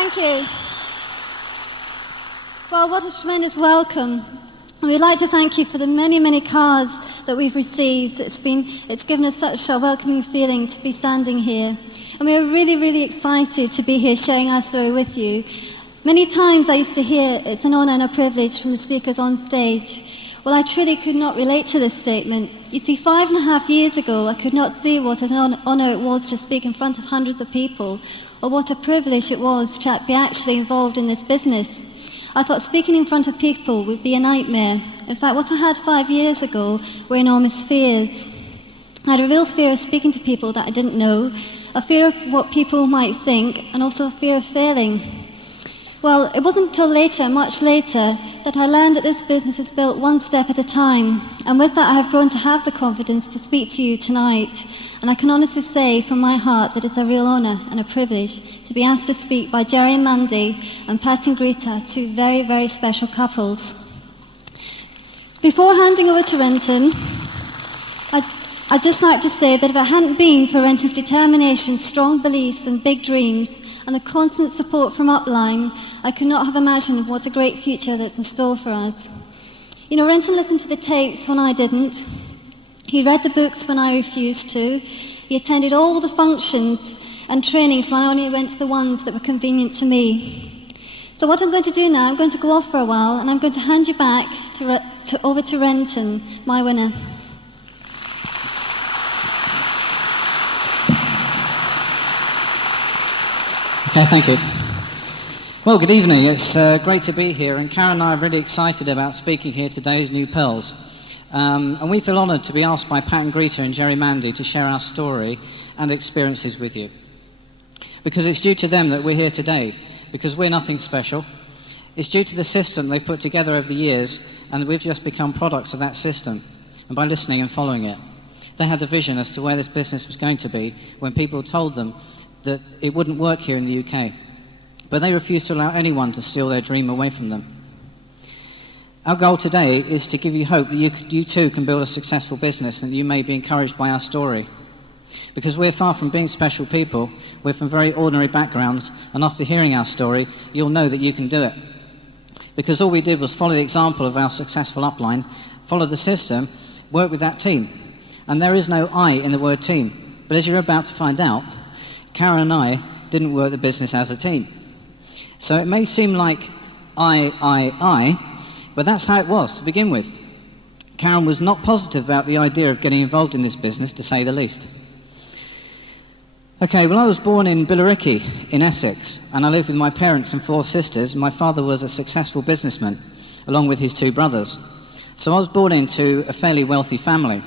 Thank you. Well, what a tremendous welcome. We'd like to thank you for the many, many cards that we've received. It's given us such a welcoming feeling to be standing here. And we're really, really excited to be here sharing our story with you. Many times I used to hear it's an honour and a privilege from the speakers on stage. Well, I truly could not relate to this statement. You see, 5.5 years ago, I could not see what an honour it was to speak in front of hundreds of people, or what a privilege it was to be actually involved in this business. I thought speaking in front of people would be a nightmare. In fact, what I had 5 years ago were enormous fears. I had a real fear of speaking to people that I didn't know, a fear of what people might think, and also a fear of failing. Well, it wasn't until later, much later, that I learned that this business is built one step at a time. And with that, I have grown to have the confidence to speak to you tonight. And I can honestly say from my heart that it's a real honour and a privilege to be asked to speak by Jerry and Mandy and Pat and Greta, two very, very special couples. Before handing over to Renton, I'd just like to say that if it hadn't been for Renton's determination, strong beliefs and big dreams, and the constant support from Upline, I could not have imagined what a great future that's in store for us. You know, Renton listened to the tapes when I didn't. He read the books when I refused to. He attended all the functions and trainings when I only went to the ones that were convenient to me. So what I'm going to do now, I'm going to go off for a while, and I'm going to hand you back over to Renton, my winner. Okay, thank you. Well, good evening. It's great to be here, and Karen and I are really excited about speaking here today as New Pearls. And we feel honoured to be asked by Pat and Greta and Jerry Mandy to share our story and experiences with you. Because it's due to them that we're here today, because we're nothing special. It's due to the system they've put together over the years, and we've just become products of that system, and by listening and following it. They had the vision as to where this business was going to be when people told them that it wouldn't work here in the UK. But they refused to allow anyone to steal their dream away from them. Our goal today is to give you hope that you too can build a successful business, and you may be encouraged by our story. Because we're far from being special people, we're from very ordinary backgrounds, and after hearing our story, you'll know that you can do it. Because all we did was follow the example of our successful upline, follow the system, work with that team. And there is no I in the word team. But as you're about to find out, Karen and I didn't work the business as a team. So it may seem like I, but that's how it was to begin with. Karen was not positive about the idea of getting involved in this business, to say the least. Okay, well, I was born in Billericay in Essex, and I lived with my parents and 4 sisters. My father was a successful businessman, along with his 2 brothers. So I was born into a fairly wealthy family.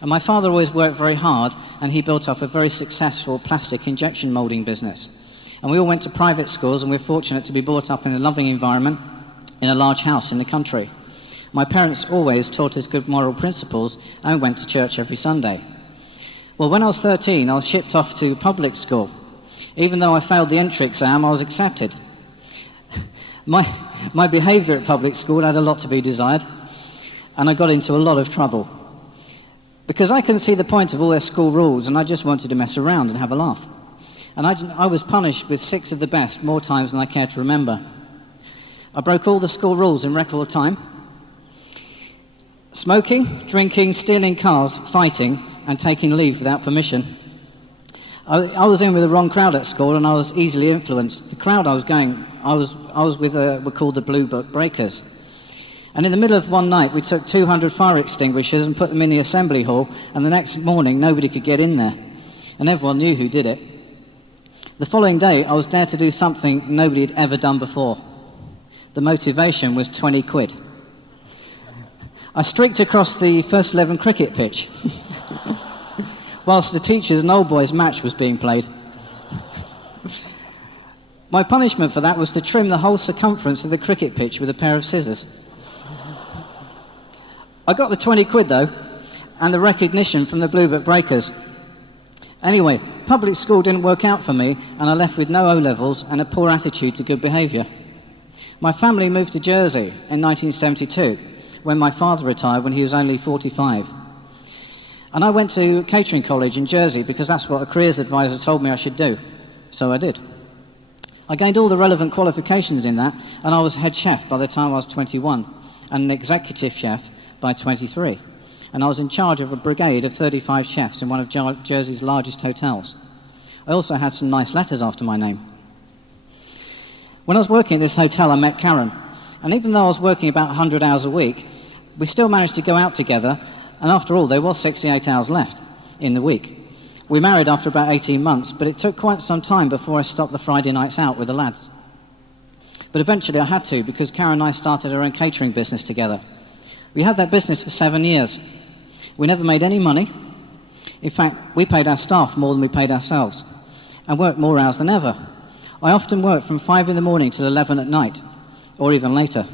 And my father always worked very hard, and he built up a very successful plastic injection moulding business. And we all went to private schools, and we're fortunate to be brought up in a loving environment in a large house in the country. My parents always taught us good moral principles and went to church every Sunday. Well, when I was 13, I was shipped off to public school. Even though I failed the entry exam, I was accepted. My behaviour at public school had a lot to be desired, and I got into a lot of trouble. Because I couldn't see the point of all their school rules, and I just wanted to mess around and have a laugh. And I was punished with 6 of the best, more times than I care to remember. I broke all the school rules in record time. Smoking, drinking, stealing cars, fighting, and taking leave without permission. I was in with the wrong crowd at school, and I was easily influenced. The crowd I was with were called the Blue Book Breakers. And in the middle of one night, we took 200 fire extinguishers and put them in the assembly hall, and the next morning, nobody could get in there. And everyone knew who did it. The following day, I was dared to do something nobody had ever done before. The motivation was 20 quid. I streaked across the first 11 cricket pitch, whilst the teachers' and old boys match was being played. My punishment for that was to trim the whole circumference of the cricket pitch with a pair of scissors. I got the 20 quid though, and the recognition from the Blue Book Breakers. Anyway, public school didn't work out for me, and I left with no O-levels and a poor attitude to good behaviour. My family moved to Jersey in 1972, when my father retired when he was only 45. And I went to catering college in Jersey because that's what a careers advisor told me I should do. So I did. I gained all the relevant qualifications in that, and I was head chef by the time I was 21, and an executive chef by 23. And I was in charge of a brigade of 35 chefs in one of Jersey's largest hotels. I also had some nice letters after my name. When I was working at this hotel, I met Karen, and even though I was working about 100 hours a week, we still managed to go out together, and after all, there was 68 hours left in the week. We married after about 18 months, but it took quite some time before I stopped the Friday nights out with the lads. But eventually I had to, because Karen and I started our own catering business together. We had that business for 7 years. We never made any money. In fact, we paid our staff more than we paid ourselves, and worked more hours than ever. I often worked from 5 in the morning till 11 at night, or even later.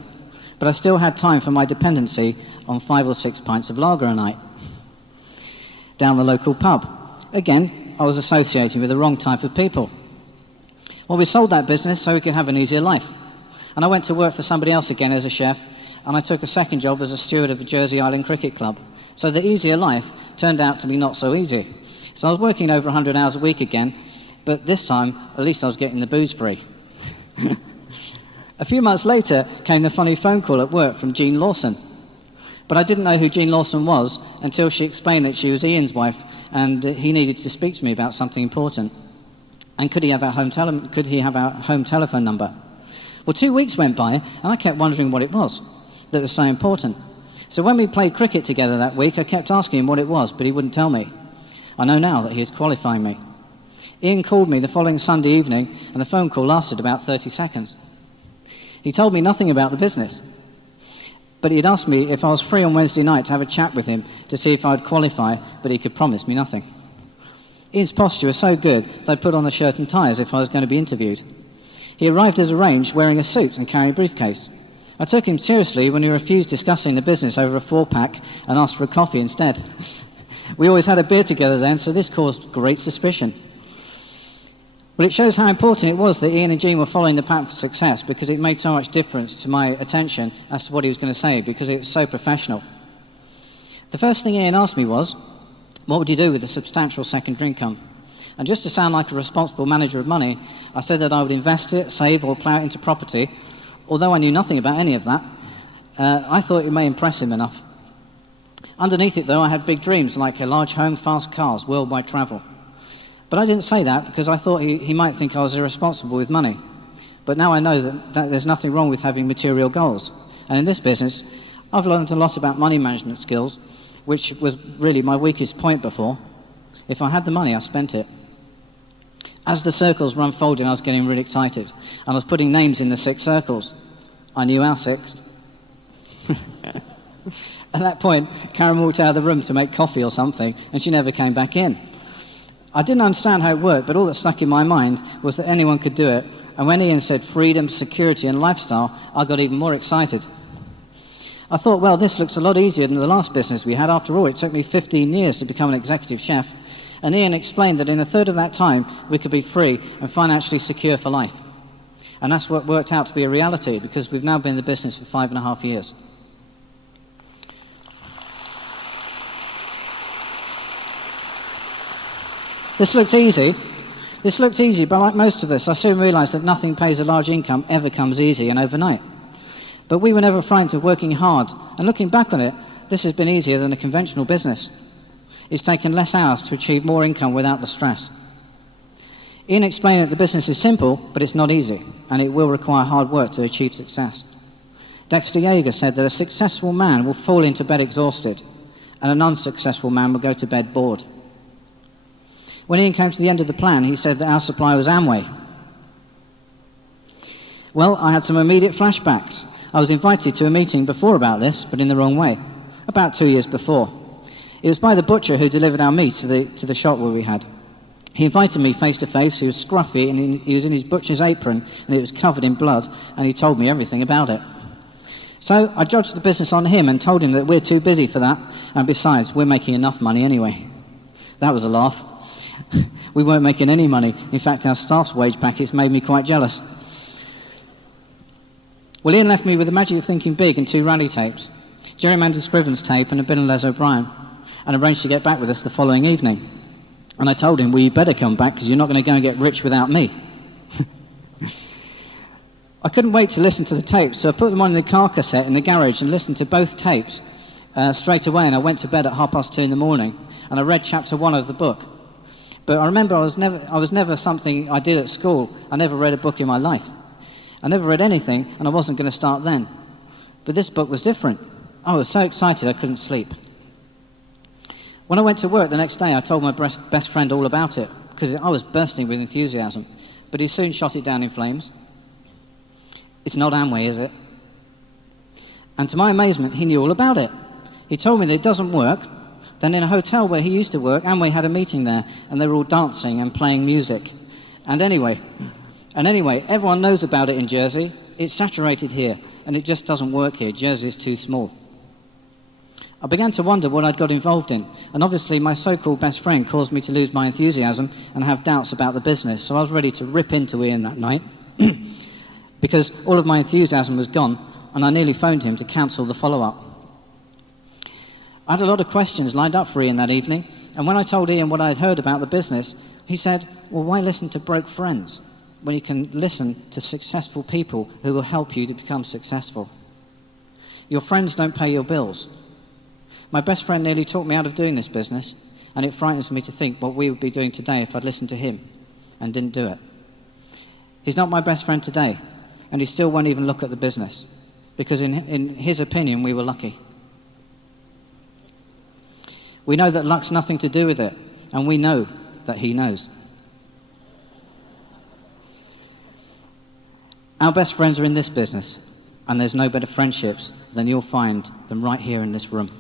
But I still had time for my dependency on 5 or 6 pints of lager a night down the local pub. Again, I was associating with the wrong type of people. Well, we sold that business so we could have an easier life. And I went to work for somebody else again as a chef, and I took a second job as a steward of the Jersey Island Cricket Club. So the easier life turned out to be not so easy. So I was working over 100 hours a week again, but this time, at least I was getting the booze free. A few months later came the funny phone call at work from Jean Lawson. But I didn't know who Jean Lawson was until she explained that she was Ian's wife, and he needed to speak to me about something important. And could he have our home telephone number? Well, 2 weeks went by, and I kept wondering what it was that was so important. So when we played cricket together that week, I kept asking him what it was, but he wouldn't tell me. I know now that he was qualifying me. Ian called me the following Sunday evening, and the phone call lasted about 30 seconds. He told me nothing about the business, but he'd asked me if I was free on Wednesday night to have a chat with him to see if I'd qualify, but he could promise me nothing. Ian's posture was so good that I put on a shirt and tie as if I was going to be interviewed. He arrived as arranged, wearing a suit and carrying a briefcase. I took him seriously when he refused discussing the business over a 4-pack and asked for a coffee instead. We always had a beer together then, so this caused great suspicion. But it shows how important it was that Ian and Jean were following the path for success, because it made so much difference to my attention as to what he was going to say, because it was so professional. The first thing Ian asked me was, what would you do with the substantial secondary income? And just to sound like a responsible manager of money, I said that I would invest it, save or plough it into property. Although I knew nothing about any of that, I thought it may impress him enough. Underneath it, though, I had big dreams like a large home, fast cars, worldwide travel. But I didn't say that because I thought he might think I was irresponsible with money. But now I know that there's nothing wrong with having material goals. And in this business, I've learned a lot about money management skills, which was really my weakest point before. If I had the money, I spent it. As the circles were unfolding, I was getting really excited. And I was putting names in the 6 circles. I knew our 6. At that point, Karen walked out of the room to make coffee or something, and she never came back in. I didn't understand how it worked, but all that stuck in my mind was that anyone could do it. And when Ian said freedom, security and lifestyle, I got even more excited. I thought, well, this looks a lot easier than the last business we had. After all, it took me 15 years to become an executive chef. And Ian explained that in a third of that time, we could be free and financially secure for life. And that's what worked out to be a reality, because we've now been in the business for 5.5 years. This looked easy, but like most of us, I soon realised that nothing pays a large income ever comes easy and overnight. But we were never frightened of working hard, and looking back on it, this has been easier than a conventional business. It's taken less hours to achieve more income without the stress. Ian explained that the business is simple, but it's not easy, and it will require hard work to achieve success. Dexter Yeager said that a successful man will fall into bed exhausted, and an unsuccessful man will go to bed bored. When Ian came to the end of the plan, he said that our supplier was Amway. Well, I had some immediate flashbacks. I was invited to a meeting before about this, but in the wrong way, about 2 years before. It was by the butcher who delivered our meat to the shop where we had. He invited me face to face. He was scruffy, and he was in his butcher's apron, and it was covered in blood, and he told me everything about it. So I judged the business on him and told him that we're too busy for that, and besides, we're making enough money anyway. That was a laugh. We weren't making any money. In fact, our staff's wage packets made me quite jealous. Well, Ian left me with the magic of thinking big and 2 rally tapes, Gerrymander Scriven's tape and a Bill and Les O'Brien, and arranged to get back with us the following evening. And I told him, well, you better come back because you're not going to go and get rich without me. I couldn't wait to listen to the tapes, so I put them on the car cassette in the garage and listened to both tapes straight away, and I went to bed at 2:30 in the morning, and I read chapter 1 of the book. But I remember I was never something I did at school. I never read a book in my life. I never read anything, and I wasn't going to start then. But this book was different. I was so excited I couldn't sleep. When I went to work the next day, I told my best friend all about it, because I was bursting with enthusiasm. But he soon shot it down in flames. It's not Amway, is it? And to my amazement, he knew all about it. He told me that it doesn't work. Then in a hotel where he used to work, Amway had a meeting there, and they were all dancing and playing music. And anyway, everyone knows about it in Jersey. It's saturated here, and it just doesn't work here. Jersey is too small. I began to wonder what I'd got involved in, and obviously my so-called best friend caused me to lose my enthusiasm and have doubts about the business, so I was ready to rip into Ian that night, because all of my enthusiasm was gone, and I nearly phoned him to cancel the follow-up. I had a lot of questions lined up for Ian that evening, and when I told Ian what I had heard about the business, he said, well, why listen to broke friends when you can listen to successful people who will help you to become successful? Your friends don't pay your bills. My best friend nearly talked me out of doing this business, and it frightens me to think what we would be doing today if I'd listened to him and didn't do it. He's not my best friend today, and he still won't even look at the business, because in his opinion, we were lucky. We know that luck's nothing to do with it, and we know that he knows. Our best friends are in this business, and there's no better friendships than you'll find them right here in this room.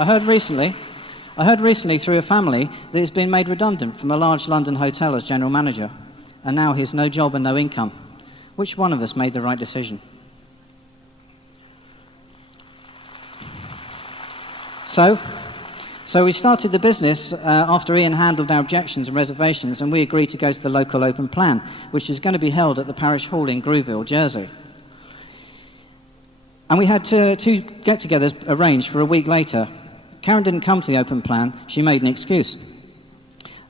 I heard recently through a family that he's been made redundant from a large London hotel as general manager, and now he's no job and no income. Which one of us made the right decision? So we started the business after Ian handled our objections and reservations, and we agreed to go to the local open plan, which was going to be held at the parish hall in Grooville, Jersey. And we had two get-togethers arranged for a week later. Karen didn't come to the open plan. She made an excuse.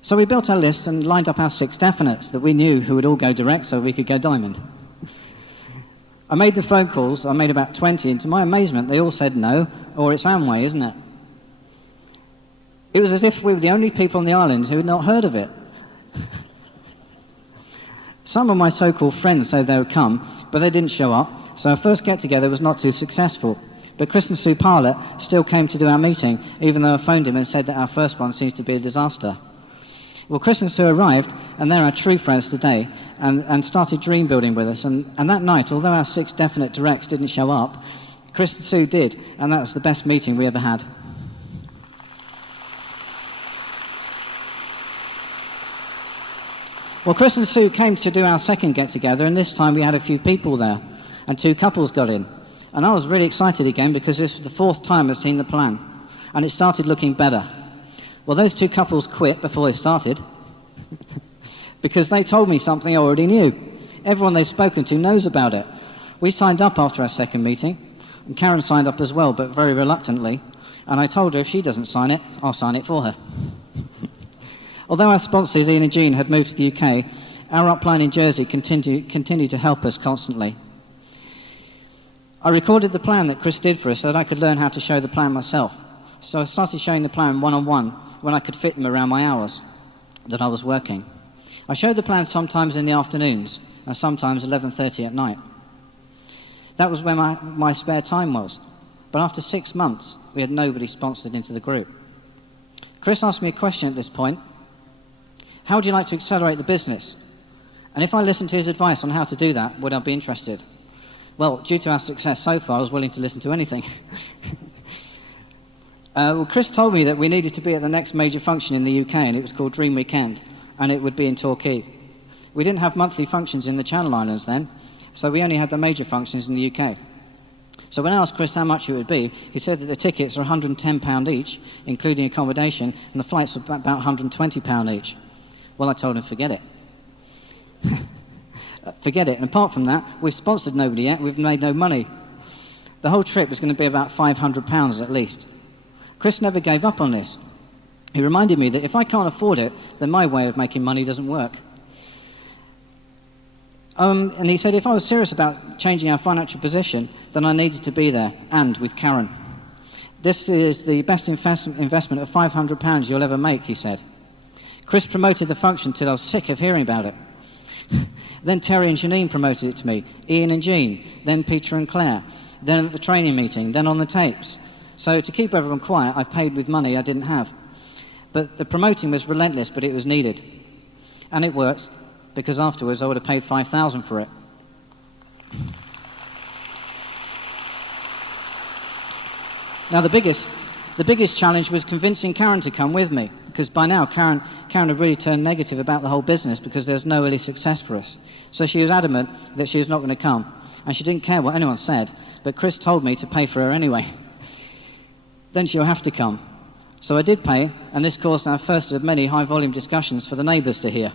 So we built our list and lined up our 6 definites that we knew who would all go direct so we could go diamond. I made the phone calls. I made about 20, and to my amazement, they all said no, or it's Amway, isn't it? It was as if we were the only people on the island who had not heard of it. Some of my so-called friends said they would come, but they didn't show up, so our first get-together was not too successful. But Chris and Sue Parlett still came to do our meeting, even though I phoned him and said that our first one seems to be a disaster. Well, Chris and Sue arrived, and they're our true friends today, and started dream building with us. And that night, although our 6 definite directs didn't show up, Chris and Sue did, and that was the best meeting we ever had. Well, Chris and Sue came to do our second get-together, and this time we had a few people there, and 2 couples got in. And I was really excited again, because this was the 4th time I'd seen the plan, and it started looking better. Well, those 2 couples quit before they started because they told me something I already knew. Everyone they've spoken to knows about it. We signed up after our second meeting, and Karen signed up as well, but very reluctantly, and I told her if she doesn't sign it, I'll sign it for her. Although our sponsors, Ian and Jean, had moved to the UK, our upline in Jersey continued to help us constantly. I recorded the plan that Chris did for us so that I could learn how to show the plan myself. So I started showing the plan one-on-one when I could fit them around my hours that I was working. I showed the plan sometimes in the afternoons and sometimes 11:30 at night. That was where my spare time was. But after 6 months, we had nobody sponsored into the group. Chris asked me a question at this point. How would you like to accelerate the business? And if I listened to his advice on how to do that, would I be interested? Well, due to our success so far, I was willing to listen to anything. Chris told me that we needed to be at the next major function in the UK, and it was called Dream Weekend, and it would be in Torquay. We didn't have monthly functions in the Channel Islands then, so we only had the major functions in the UK. So when I asked Chris how much it would be, he said that the tickets are £110 each, including accommodation, and the flights were about £120 each. Well, I told him, forget it. Forget it. And apart from that, we've sponsored nobody yet, we've made no money. The whole trip was going to be about £500 at least. Chris never gave up on this. He reminded me that if I can't afford it, then my way of making money doesn't work. And he said if I was serious about changing our financial position, then I needed to be there, and with Karen. This is the best investment of £500 you'll ever make, he said. Chris promoted the function till I was sick of hearing about it. Then Terry and Janine promoted it to me, Ian and Jean, then Peter and Claire, then at the training meeting, then on the tapes. So to keep everyone quiet, I paid with money I didn't have. But the promoting was relentless, but it was needed. And it worked, because afterwards I would have paid $5,000 for it. Now the biggest challenge was convincing Karen to come with me, because by now Karen had really turned negative about the whole business because there was no early success for us. So she was adamant that she was not going to come, and she didn't care what anyone said, but Chris told me to pay for her anyway. Then she'll have to come. So I did pay, and this caused our first of many high-volume discussions for the neighbours to hear.